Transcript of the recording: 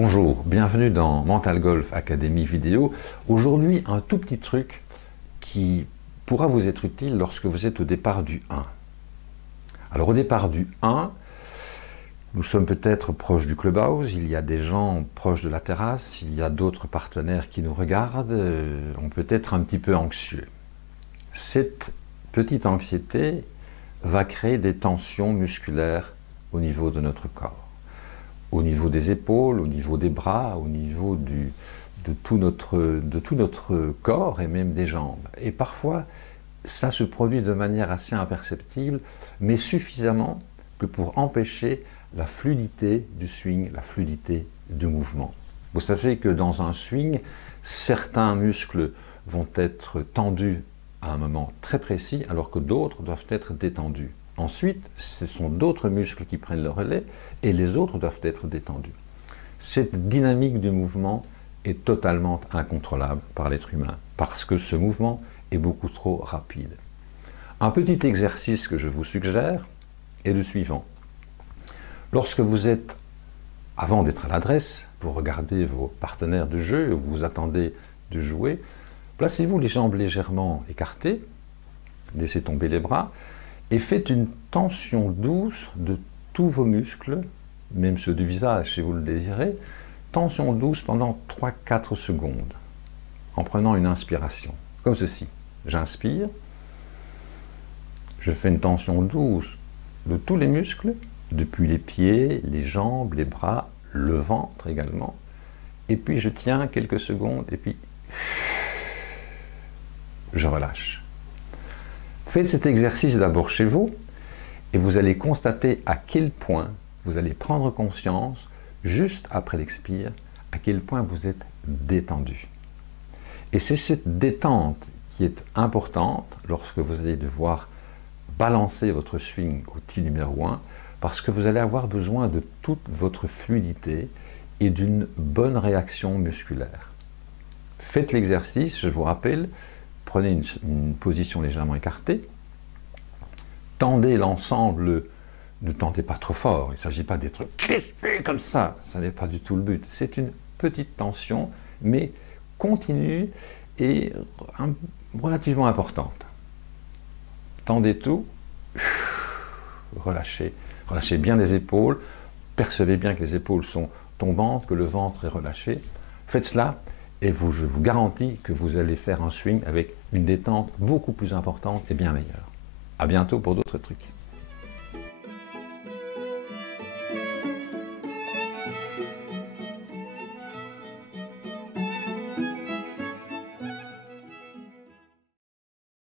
Bonjour, bienvenue dans Mental Golf Academy vidéo. Aujourd'hui, un tout petit truc qui pourra vous être utile lorsque vous êtes au départ du 1. Alors au départ du 1, nous sommes peut-être proches du clubhouse, il y a des gens proches de la terrasse, il y a d'autres partenaires qui nous regardent, on peut être un petit peu anxieux. Cette petite anxiété va créer des tensions musculaires au niveau de notre corps. Au niveau des épaules, au niveau des bras, au niveau de tout notre corps et même des jambes. Et parfois, ça se produit de manière assez imperceptible, mais suffisamment que pour empêcher la fluidité du swing, la fluidité du mouvement. Vous savez que dans un swing, certains muscles vont être tendus à un moment très précis, alors que d'autres doivent être détendus. Ensuite, ce sont d'autres muscles qui prennent le relais et les autres doivent être détendus. Cette dynamique du mouvement est totalement incontrôlable par l'être humain parce que ce mouvement est beaucoup trop rapide. Un petit exercice que je vous suggère est le suivant. Lorsque vous êtes, avant d'être à l'adresse, vous regardez vos partenaires de jeu, vous attendez de jouer, placez-vous les jambes légèrement écartées, laissez tomber les bras, et faites une tension douce de tous vos muscles, même ceux du visage si vous le désirez, tension douce pendant 3-4 secondes, en prenant une inspiration, comme ceci. J'inspire, je fais une tension douce de tous les muscles, depuis les pieds, les jambes, les bras, le ventre également, et puis je tiens quelques secondes, et puis je relâche. Faites cet exercice d'abord chez vous et vous allez constater à quel point vous allez prendre conscience, juste après l'expire, à quel point vous êtes détendu. Et c'est cette détente qui est importante lorsque vous allez devoir balancer votre swing au tee numéro 1 parce que vous allez avoir besoin de toute votre fluidité et d'une bonne réaction musculaire. Faites l'exercice, je vous rappelle, prenez une position légèrement écartée, tendez l'ensemble, ne tendez pas trop fort, il ne s'agit pas d'être crispé comme ça n'est pas du tout le but. C'est une petite tension, mais continue et relativement importante. Tendez tout, relâchez, relâchez bien les épaules, percevez bien que les épaules sont tombantes, que le ventre est relâché. Faites cela. Et je vous garantis que vous allez faire un swing avec une détente beaucoup plus importante et bien meilleure. À bientôt pour d'autres trucs.